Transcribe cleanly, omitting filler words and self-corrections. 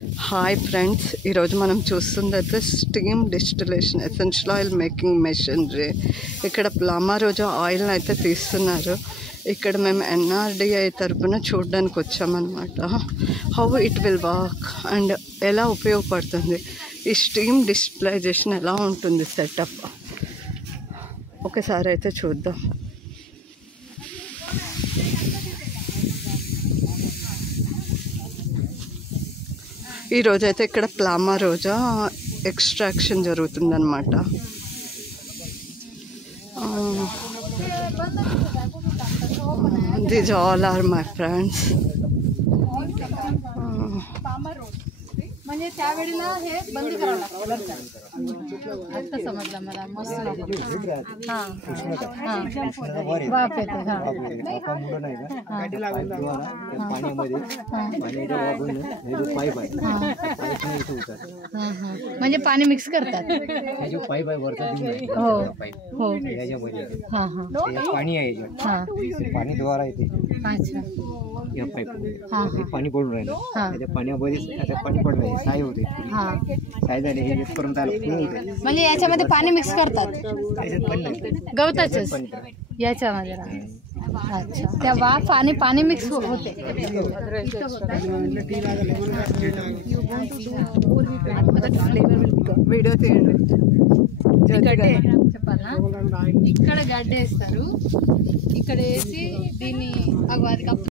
Hi friends, ఈరోజు మనం చూస్తుందైతే steam distillation essential oil making machinery. ఇక్కడ ప్లామా రోజా ఆయిల్ని అయితే తీస్తున్నారు. ఇక్కడ మేము NRDI తరపున చూడడానికి వచ్చామన్నమాట. How it will work and ఎలా ఉపయోగపడుతుంది, ఈ స్టీమ్ డిస్టిలైజేషన్ ఎలా ఉంటుంది సెటప్, ఒకసారి అయితే చూద్దాం. ఈరోజైతే ఇక్కడ ప్లామా రోజా ఎక్స్ట్రాక్షన్ జరుగుతుందన్నమాట. These all are my friends. म्हणजे त्यावेळेला हे बंद करावं लागतं. आता समजलं मला. मस्त हां वाफ येते. म्हणजे पाणी मिक्स करतात. पाईप आहे वरचा हो हो याच्यामध्ये हां हां पाणी आहे हां पाणी द्वारा येते अच्छा या पाईप हां पाणी पडून राहिलं. हां त्या पाण्यामध्ये आता पाणी पडून राहिले, साय होते. हां साय झाले हे येथपर्यंत आलं, फुल होते. म्हणजे याच्यामध्ये पाणी मिक्स करतात त्याच्यात पण नाही गवताचंच याच्यामध्ये राहते. अच्छा, त्या वाफ आणि पाणी मिक्स होते. వీడియో తీయండి. చెప్పాలా, ఇక్కడ గడ్డ వేస్తారు, ఇక్కడ వేసి దీన్ని అది